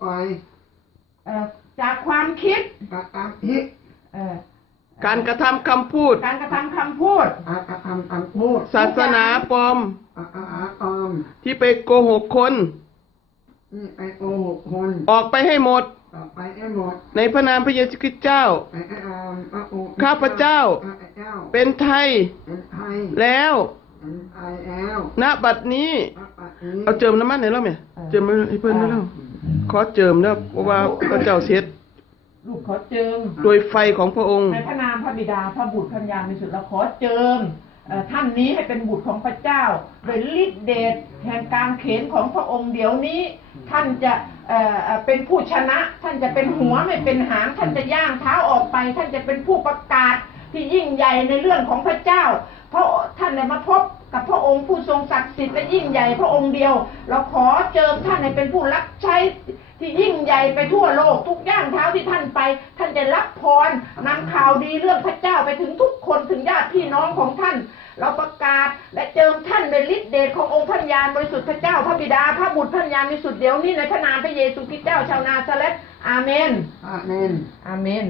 ไปจากความคิดการคิดการกระทำคำพูดการกระทำคำพูดศาสนาปลอมที่ไปโกหกคนออกไปให้หมดในพระนามพระเยซูคริสต์เจ้าข้าพเจ้าเป็นไทยแล้วณบัดนี้เอาเจิมน้ำมันให้เราไหมเจิมให้เพื่อนได้แล้วขอเจิมแล้วเพราะว่าพระเจ้าเสด็จลูกขอเจิมโดยไฟของพระองค์ในพระนามพระบิดาพระบุตรพระญาณบริสุทธิ์เราขอเจิมท่านนี้ให้เป็นบุตรของพระเจ้าโดยฤทธิเดชแห่งการเขนของพระองค์เดี๋ยวนี้ท่านจะเป็นผู้ชนะท่านจะเป็นหัวไม่เป็นหางท่านจะย่างเท้าออกไปท่านจะเป็นผู้ประกาศที่ยิ่งใหญ่ในเรื่องของพระเจ้าเพราะท่านได้มาพบกับพระองค์ผู้ทรงศักดิ์สิทธิ์และยิ่งใหญ่พระองค์เดียวเราขอเจิมท่านให้เป็นผู้รับใช้ที่ยิ่งใหญ่ไปทั่วโลกทุกย่างเท้าที่ท่านไปท่านจะรับพรนำข่าวดีเรื่องพระเจ้าไปถึงทุกคนถึงญาติพี่น้องของท่านเราประกาศและเจิมท่านด้วยฤทธิ์เดชขององค์พระญาณบริสุทธิ์พระเจ้าพระบิดาพระบุตรพระญาณบริสุทธิ์เดี๋ยวนี้ในพระนามพระเยซูคริสต์เจ้าชาวนาซาเรตอาเมนอาเมนอาเมน